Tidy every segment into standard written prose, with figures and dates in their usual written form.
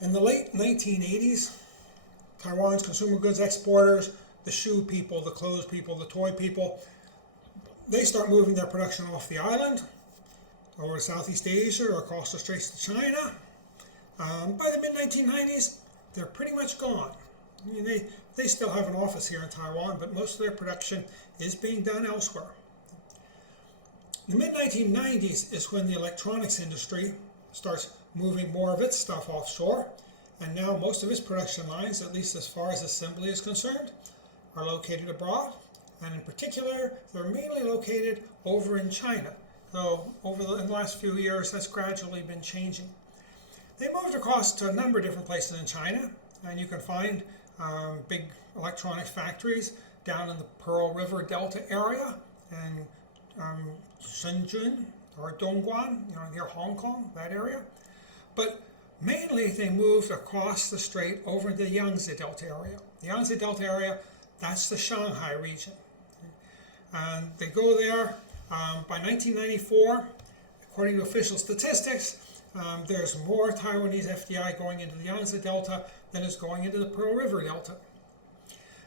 In the late 1980s, Taiwan's consumer goods exporters, the shoe people, the clothes people, the toy people, they start moving their production off the island, over to Southeast Asia or across the Straits to China. By the mid-1990s, they're pretty much gone. I mean, they still have an office here in Taiwan, but most of their production is being done elsewhere. The mid-1990s is when the electronics industry starts moving more of its stuff offshore, and now most of its production lines, at least as far as assembly is concerned, are located abroad, and in particular, they're mainly located over in China. So in the last few years, that's gradually been changing. They moved across to a number of different places in China, and you can find big electronics factories down in the Pearl River Delta area, and Shenzhen or Dongguan, near Hong Kong, that area. But mainly they moved across the strait over into the Yangtze Delta area. The Yangtze Delta area, that's the Shanghai region. And they go there by 1994, according to official statistics, there's more Taiwanese FDI going into the Yangtze Delta than is going into the Pearl River Delta.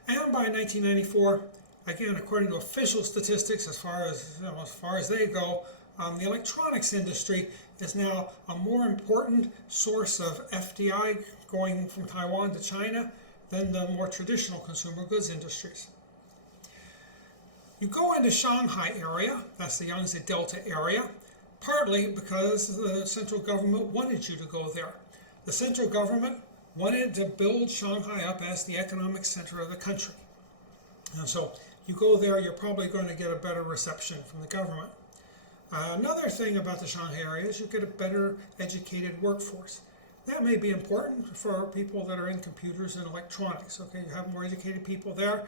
And by 1994, again, according to official statistics, as far as they go, the electronics industry is now a more important source of FDI going from Taiwan to China than the more traditional consumer goods industries. You go into Shanghai area, that's the Yangtze Delta area, partly because the central government wanted you to go there. The central government wanted to build Shanghai up as the economic center of the country. And so you go there, you're probably going to get a better reception from the government. Another thing about the Shanghai area is you get a better educated workforce. That may be important for people that are in computers and electronics. Okay, you have more educated people there.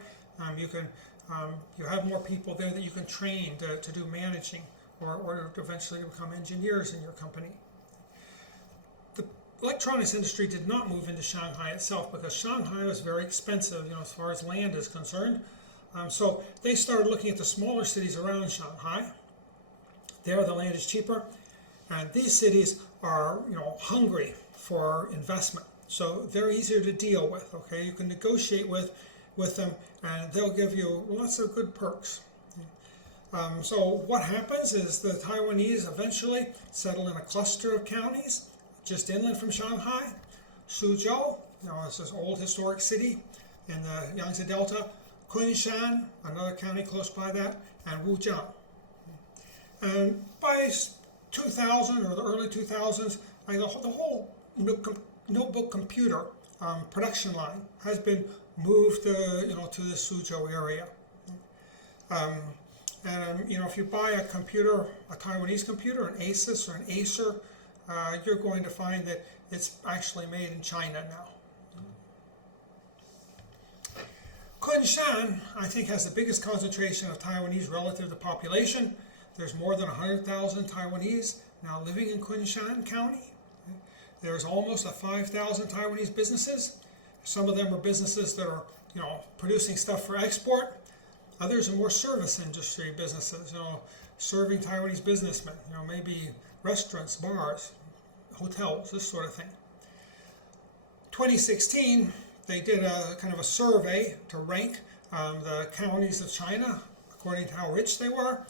You have more people there that you can train to do managing or eventually become engineers in your company. The electronics industry did not move into Shanghai itself because Shanghai was very expensive, as far as land is concerned. So they started looking at the smaller cities around Shanghai. There, the land is cheaper, and these cities are, hungry for investment. So they're easier to deal with. Okay, you can negotiate with them, and they'll give you lots of good perks. So what happens is the Taiwanese eventually settle in a cluster of counties just inland from Shanghai. Suzhou, it's this old historic city in the Yangtze Delta. Kunshan, another county close by that, and Wujiang. And by 2000 or the early 2000s, the whole notebook computer production line has been moved to the Suzhou area. If you buy a computer, a Taiwanese computer, an Asus or an Acer, you're going to find that it's actually made in China now. Kunshan, I think, has the biggest concentration of Taiwanese relative to population. There's more than 100,000 Taiwanese now living in Kunshan County. There's almost 5,000 Taiwanese businesses. Some of them are businesses that are, producing stuff for export. Others are more service industry businesses, serving Taiwanese businessmen, maybe restaurants, bars, hotels, this sort of thing. 2016, they did a kind of a survey to rank the counties of China according to how rich they were,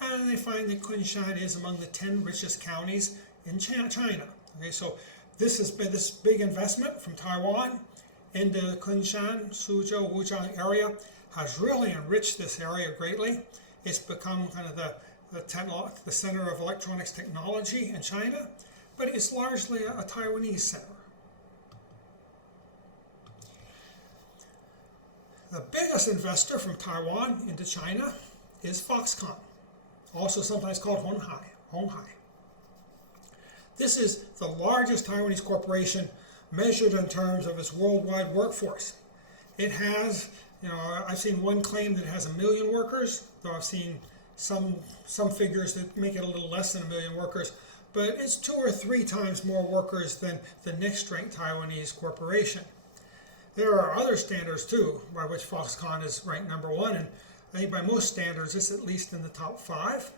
and they find that Kunshan is among the 10 richest counties in China. Okay, so this has been this big investment from Taiwan into Kunshan, Suzhou, Wujiang area has really enriched this area greatly. It's become kind of the center of electronics technology in China, but it's largely a Taiwanese center. The biggest investor from Taiwan into China is Foxconn, also sometimes called Honghai. This is the largest Taiwanese corporation measured in terms of its worldwide workforce. It has, I've seen one claim that it has 1 million workers, though I've seen some figures that make it a little less than 1 million workers, but it's 2 or 3 times more workers than the next ranked Taiwanese corporation. There are other standards too, by which Foxconn is ranked number 1, and I think by most standards it's at least in the top 5.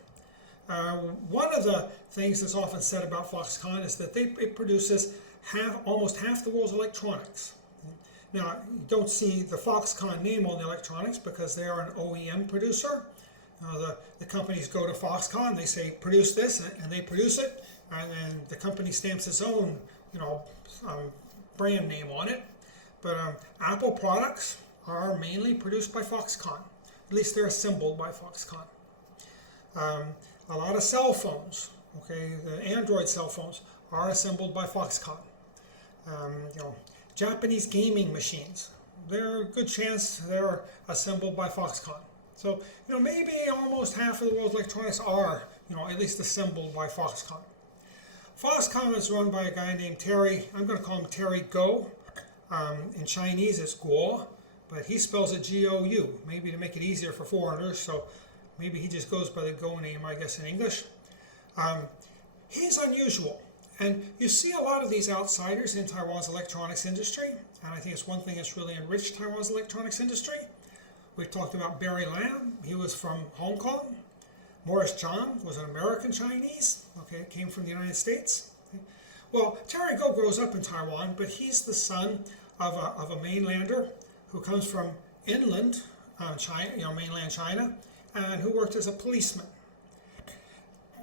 One of the things that's often said about Foxconn is that it produces almost half the world's electronics. Now, you don't see the Foxconn name on the electronics because they are an OEM producer. The companies go to Foxconn, they say produce this, and they produce it, and then the company stamps its own, brand name on it. But Apple products are mainly produced by Foxconn. At least they're assembled by Foxconn. A lot of cell phones, the Android cell phones, are assembled by Foxconn. Japanese gaming machines, they're a good chance they're assembled by Foxconn. So, maybe almost half of the world's electronics are, at least assembled by Foxconn. Foxconn is run by a guy named Terry. I'm going to call him Terry Go. In Chinese, it's Guo, but he spells it G-O-U, maybe to make it easier for foreigners. So maybe he just goes by the Go name, I guess, in English. He's unusual. And you see a lot of these outsiders in Taiwan's electronics industry, and I think it's one thing that's really enriched Taiwan's electronics industry. We've talked about Barry Lam. He was from Hong Kong. Morris Chang was an American Chinese, came from the United States. Well, Terry Go grows up in Taiwan, but he's the son of a mainlander who comes from inland China, mainland China, and who worked as a policeman.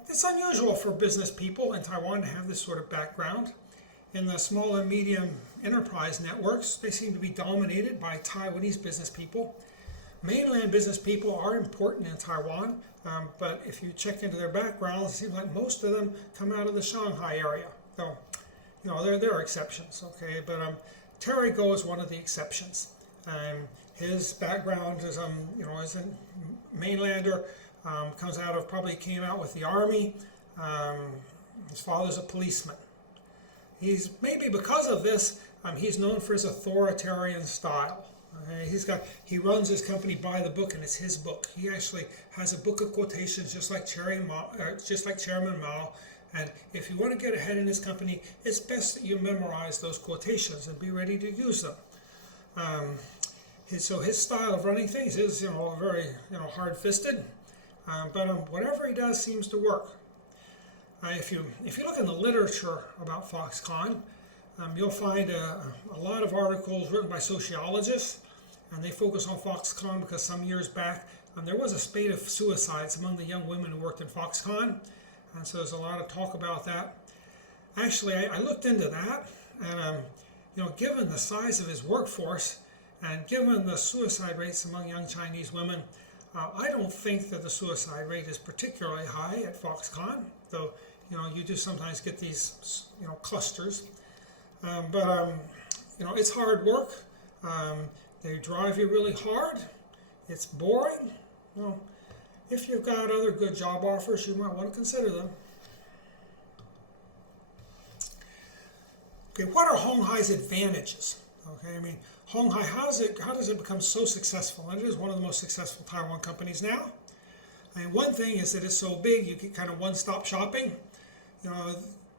It's unusual for business people in Taiwan to have this sort of background. In the small and medium enterprise networks, they seem to be dominated by Taiwanese business people. Mainland business people are important in Taiwan, but if you check into their backgrounds, it seems like most of them come out of the Shanghai area. So, there are exceptions, but Terry Go is one of the exceptions. His background is, is a mainlander. Came out with the army. His father's a policeman. Maybe because of this, he's known for his authoritarian style. He runs his company by the book, and it's his book. He actually has a book of quotations, just like Chairman Mao. And if you want to get ahead in his company, it's best that you memorize those quotations and be ready to use them. So his style of running things is, very, hard-fisted. But whatever he does seems to work. If you look in the literature about Foxconn, you'll find a lot of articles written by sociologists, and they focus on Foxconn because some years back there was a spate of suicides among the young women who worked in Foxconn, and so there's a lot of talk about that. Actually, I looked into that, and given the size of his workforce and given the suicide rates among young Chinese women, I don't think that the suicide rate is particularly high at Foxconn, though you do sometimes get these clusters. But it's hard work. They drive you really hard. It's boring. If you've got other good job offers, you might want to consider them. What are Hong Hai's advantages? Hong Hai, how does it become so successful? And it is one of the most successful Taiwan companies now. One thing is that it's so big, you get kind of one-stop shopping.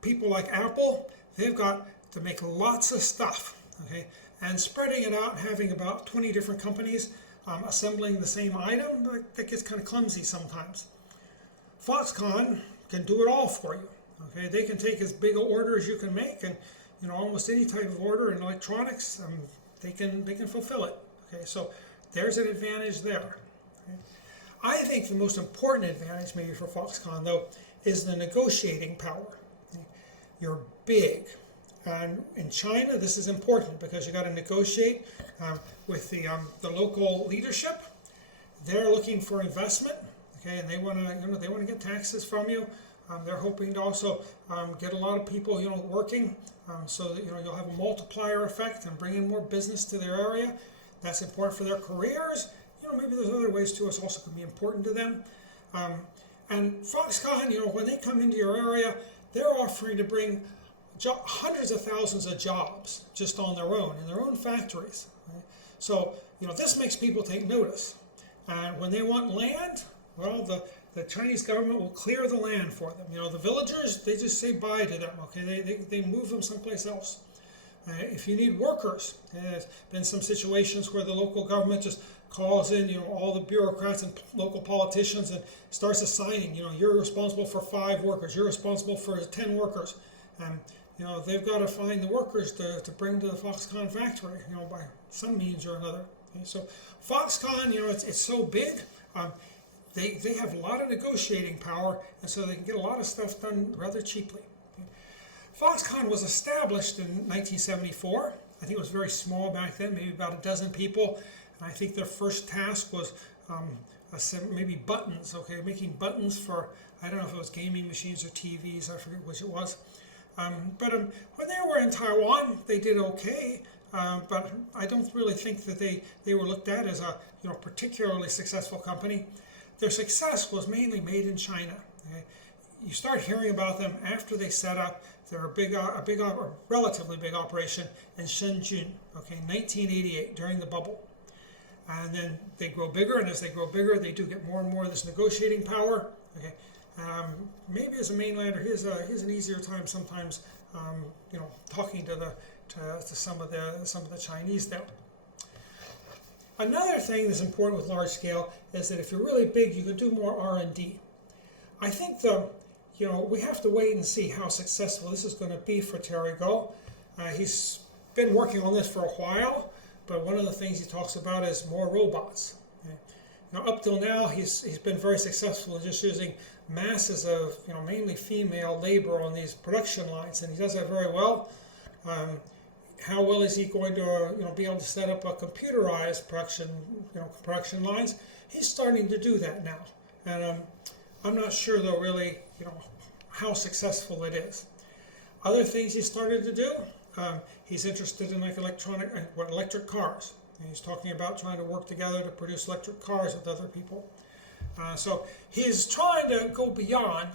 People like Apple, they've got to make lots of stuff, and spreading it out, having about 20 different companies assembling the same item, that gets kind of clumsy sometimes. Foxconn can do it all for you. They can take as big an order as you can make, and almost any type of order in electronics, they can fulfill it. So there's an advantage there. I think the most important advantage maybe for Foxconn, though, is the negotiating power. You're big. And in China, this is important because you got to negotiate with the local leadership. They're looking for investment, and they want to get taxes from you. They're hoping to also get a lot of people working, so that you'll have a multiplier effect and bring in more business to their area. That's important for their careers. Maybe there's other ways too. It's also going to be important to them. And Foxconn, when they come into your area, they're offering to bring hundreds of thousands of jobs just on their own, in their own factories. So, this makes people take notice. And when they want land, well, the Chinese government will clear the land for them. The villagers, they just say bye to them, They move them someplace else. If you need workers, there's been some situations where the local government just calls in, all the bureaucrats and local politicians and starts assigning, you're responsible for 5 workers, you're responsible for 10 workers. And, they've got to find the workers to bring to the Foxconn factory, by some means or another. Okay? So Foxconn, it's so big, they have a lot of negotiating power, and so they can get a lot of stuff done rather cheaply. Okay? Foxconn was established in 1974. I think it was very small back then, maybe about a dozen people. And I think their first task was maybe buttons, making buttons for, I don't know if it was gaming machines or TVs, I forget which it was. But when they were in Taiwan, they did okay. But I don't really think that they were looked at as a particularly successful company. Their success was mainly made in China. Okay? You start hearing about them after they set up their relatively big operation in Shenzhen, 1988, during the bubble. And then they grow bigger, and as they grow bigger, they do get more and more of this negotiating power. Okay, maybe as a mainlander, here's an easier time sometimes, talking to some of the Chinese there. Another thing that's important with large scale is that if you're really big, you can do more R&D. I think we have to wait and see how successful this is going to be for Terry Go. He's been working on this for a while, but one of the things he talks about is more robots. Okay? Up till now, he's been very successful in just using masses of mainly female labor on these production lines, and he does that very well. How well is he going to be able to set up a computerized production lines? He's starting to do that now, and I'm not sure though really how successful it is. Other things he started to do, he's interested in electric cars. And he's talking about trying to work together to produce electric cars with other people. So he's trying to go beyond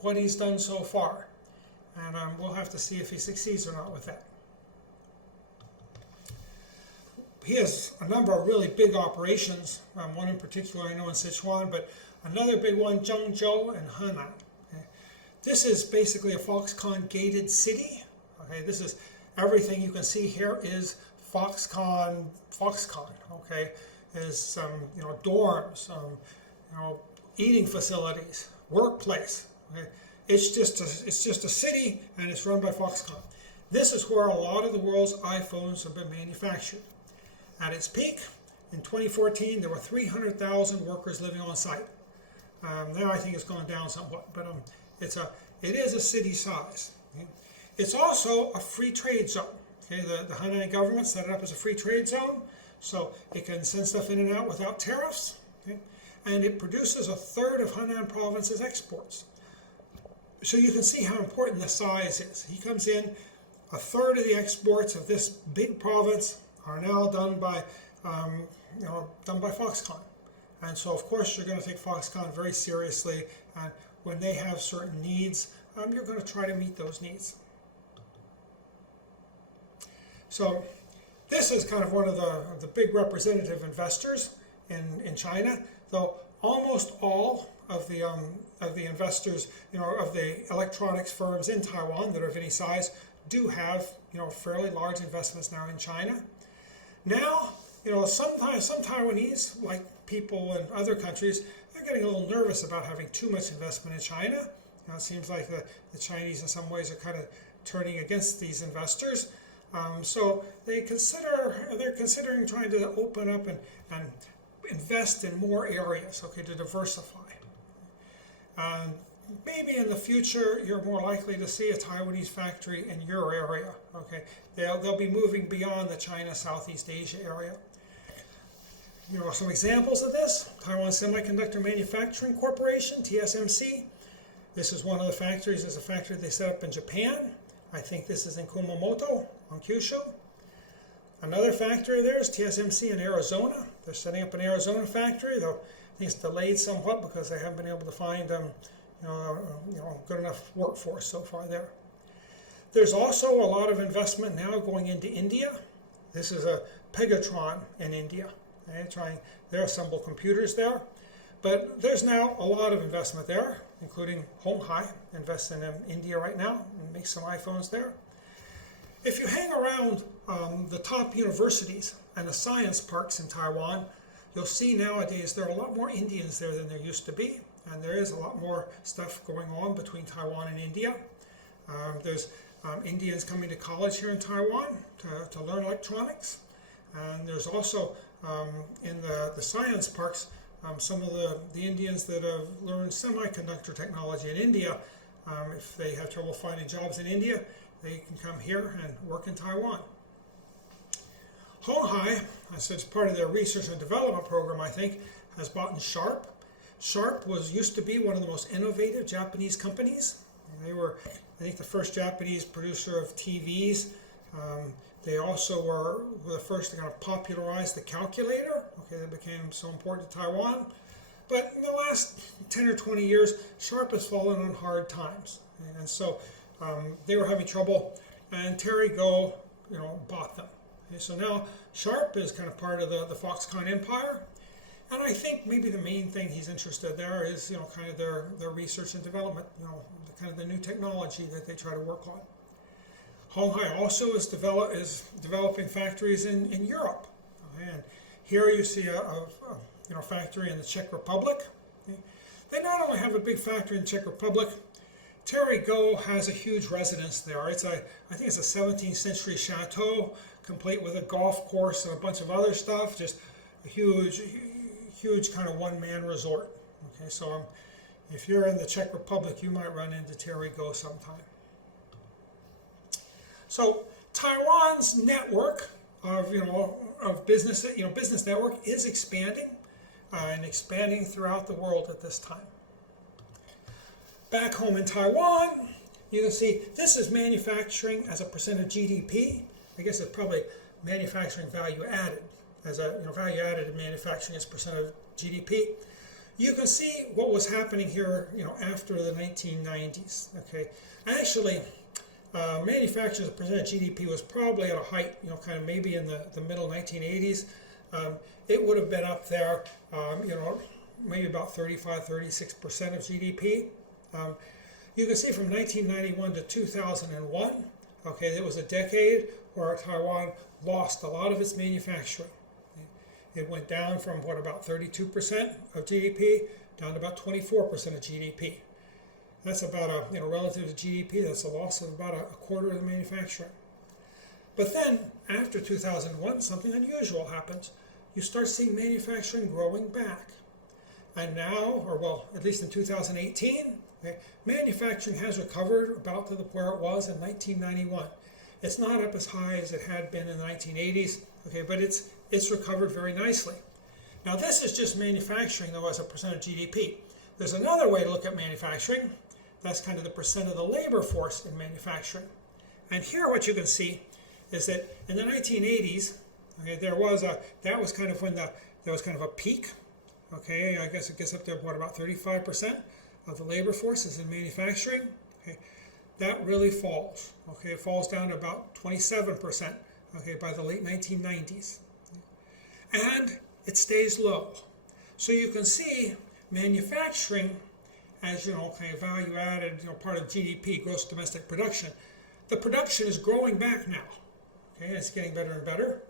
what he's done so far, and we'll have to see if he succeeds or not with that. He has a number of really big operations, one in particular I know in Sichuan, but another big one, Zhengzhou and Henan. Okay? This is basically a Foxconn gated city. Okay, this is everything you can see here is Foxconn. Okay, is dorms, eating facilities, workplace. Okay, it's just a city, and it's run by Foxconn. This is where a lot of the world's iPhones have been manufactured. At its peak, in 2014, there were 300,000 workers living on site. Now I think it's gone down somewhat, but it is a city size. Okay? It's also a free trade zone. Okay? The Henan government set it up as a free trade zone, so it can send stuff in and out without tariffs. Okay? And it produces a third of Henan province's exports. So you can see how important the size is. He comes in, a third of the exports of this big province are now done by Foxconn. And so, of course, you're going to take Foxconn very seriously, and when they have certain needs, you're going to try to meet those needs. So this is kind of one of the big representative investors in China, though almost all of the investors, of the electronics firms in Taiwan that are of any size do have, fairly large investments now in China. Now, sometimes some Taiwanese, like people in other countries, they're getting a little nervous about having too much investment in China. It seems like the Chinese in some ways are kind of turning against these investors. So they're considering trying to open up and invest in more areas, to diversify. Maybe in the future, you're more likely to see a Taiwanese factory in your area. They'll be moving beyond the China, Southeast Asia area. Some examples of this: Taiwan Semiconductor Manufacturing Corporation, TSMC. This is one of the factories. It's a factory they set up in Japan. I think this is in Kumamoto on Kyushu. Another factory there is TSMC in Arizona. They're setting up an Arizona factory, though I think it's delayed somewhat because they haven't been able to find good enough workforce so far there. There's also a lot of investment now going into India. This is a Pegatron in India. They assemble computers there. But there's now a lot of investment there, including Honghai investing in India right now and makes some iPhones there. If you hang around the top universities and the science parks in Taiwan, you'll see nowadays there are a lot more Indians there than there used to be, and there is a lot more stuff going on between Taiwan and India. There's Indians coming to college here in Taiwan to learn electronics, and there's also in the science parks some of the Indians that have learned semiconductor technology in India. If they have trouble finding jobs in India, they can come here and work in Taiwan. Honghai, as part of their research and development program, I think, has bought in Sharp. Sharp used to be one of the most innovative Japanese companies. They were, I think, the first Japanese producer of TVs. They also were the first to kind of popularize the calculator. Okay, that became so important to Taiwan. But in the last 10 or 20 years, Sharp has fallen on hard times. And so they were having trouble, and Terry Go, bought them. Okay, so now Sharp is kind of part of the Foxconn empire. And I think maybe the main thing he's interested there is, kind of their research and development, kind of the new technology that they try to work on. Honghai also is developing factories in Europe. Okay, and here you see a factory in the Czech Republic. Okay. They not only have a big factory in the Czech Republic, Terry Go has a huge residence there. I think it's a 17th century chateau, complete with a golf course and a bunch of other stuff. Just a huge kind of one-man resort. Okay, so if you're in the Czech Republic, you might run into Terry Go sometime. So Taiwan's network of business, business network is expanding and expanding throughout the world at this time. Back home in Taiwan, you can see this is manufacturing as a percent of GDP. I guess it's probably manufacturing value added, as a value added in manufacturing as a percent of GDP. You can see what was happening here, after the 1990s. Okay, actually, manufacturing as a percent of GDP was probably at a height, kind of maybe in the middle 1980s. It would have been up there, maybe about 35-36% of GDP. You can see from 1991 to 2001, okay, there was a decade where Taiwan lost a lot of its manufacturing. It went down from about 32% of GDP down to about 24% of GDP. That's about relative to GDP, that's a loss of about a quarter of the manufacturing. But then after 2001, something unusual happens. You start seeing manufacturing growing back. And now, at least in 2018, okay, manufacturing has recovered about to where it was in 1991. It's not up as high as it had been in the 1980s, okay, but it's recovered very nicely. Now this is just manufacturing, though, as a percent of GDP. There's another way to look at manufacturing. That's kind of the percent of the labor force in manufacturing. And here what you can see is that in the 1980s, okay, that was kind of when there was kind of a peak. Okay, I guess it gets up to about 35% of the labor force is in manufacturing. Okay, that really falls. Okay, it falls down to about 27%. Okay, by the late 1990s, and it stays low. So you can see manufacturing as kind of value added, part of GDP, gross domestic production. The production is growing back now. Okay, it's getting better and better,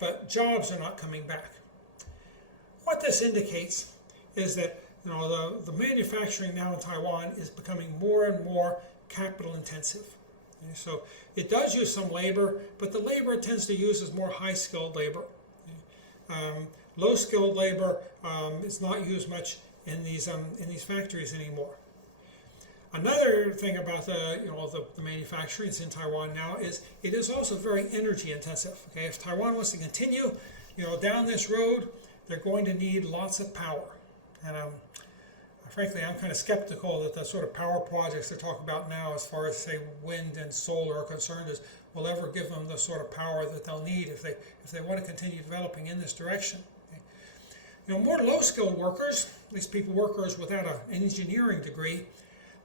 but jobs are not coming back. What this indicates is that the manufacturing now in Taiwan is becoming more and more capital intensive. Okay, so it does use some labor, but the labor it tends to use is more high-skilled labor. Okay. Low-skilled labor is not used much in these factories anymore. Another thing about the manufacturing in Taiwan now is it is also very energy intensive. Okay, if Taiwan wants to continue, down this road, they're going to need lots of power, and frankly, I'm kind of skeptical that the sort of power projects they're talking about now, as far as say wind and solar are concerned, will ever give them the sort of power that they'll need if they want to continue developing in this direction. Okay. More low-skilled workers, these workers without an engineering degree,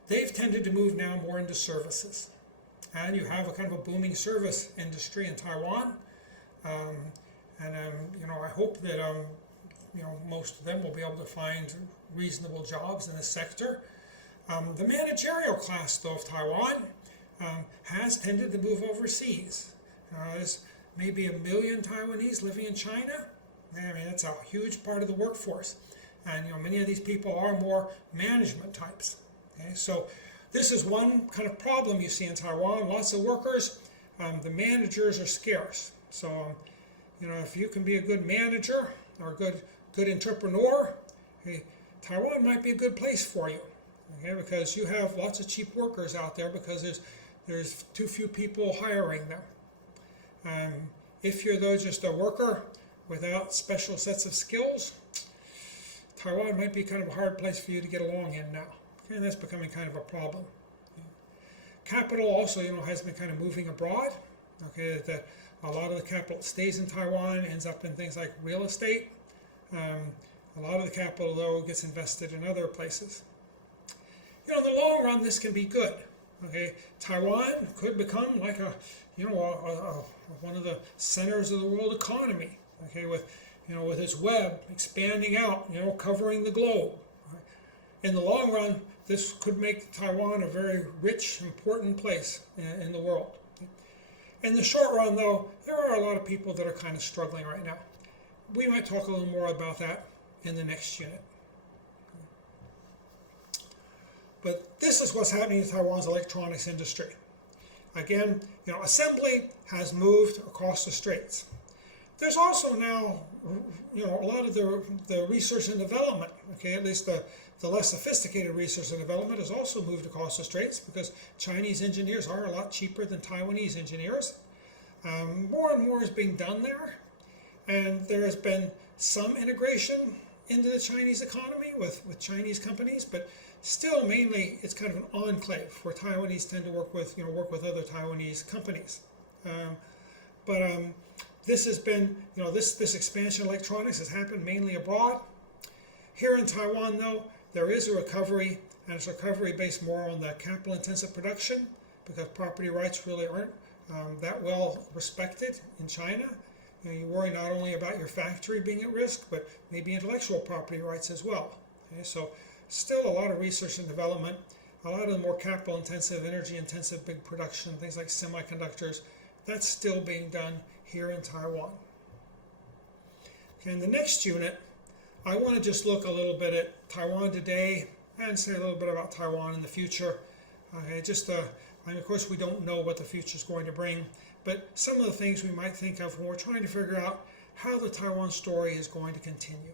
they've tended to move now more into services, and you have a kind of a booming service industry in Taiwan, I hope that most of them will be able to find reasonable jobs in this sector. The managerial class, though, of Taiwan, has tended to move overseas. There's maybe 1 million Taiwanese living in China. I mean, that's a huge part of the workforce. And many of these people are more management types. Okay? So this is one kind of problem you see in Taiwan. Lots of workers, the managers are scarce. So, if you can be a good manager or a good entrepreneur, okay, Taiwan might be a good place for you. Okay, because you have lots of cheap workers out there because there's too few people hiring them. If you're though just a worker without special sets of skills, Taiwan might be kind of a hard place for you to get along in now. Okay, and that's becoming kind of a problem. Capital also, has been kind of moving abroad. Okay, that a lot of the capital stays in Taiwan, ends up in things like real estate. A lot of the capital though gets invested in other places. In the long run, this can be good. Okay, Taiwan could become like one of the centers of the world economy. Okay, with its web expanding out, covering the globe. In the long run, this could make Taiwan a very rich, important place in the world. In the short run, though, there are a lot of people that are kind of struggling right now. We might talk a little more about that in the next unit. But this is what's happening in Taiwan's electronics industry. Again, assembly has moved across the straits. There's also now, a lot of the research and development, okay, at least the less sophisticated research and development has also moved across the straits because Chinese engineers are a lot cheaper than Taiwanese engineers. More and more is being done there, and there has been some integration into the Chinese economy with Chinese companies, but still mainly it's kind of an enclave where Taiwanese tend to work with other Taiwanese companies. This has been, this expansion of electronics has happened mainly abroad. Here in Taiwan, though, there is a recovery, and it's a recovery based more on the capital-intensive production because property rights really aren't that well respected in China. You worry not only about your factory being at risk, but maybe intellectual property rights as well. Okay, so still a lot of research and development, a lot of the more capital-intensive, energy-intensive big production, things like semiconductors, that's still being done here in Taiwan. Okay, in the next unit, I want to just look a little bit at Taiwan today and say a little bit about Taiwan in the future. Okay, of course, we don't know what the future is going to bring, but some of the things we might think of when we're trying to figure out how the Taiwan story is going to continue.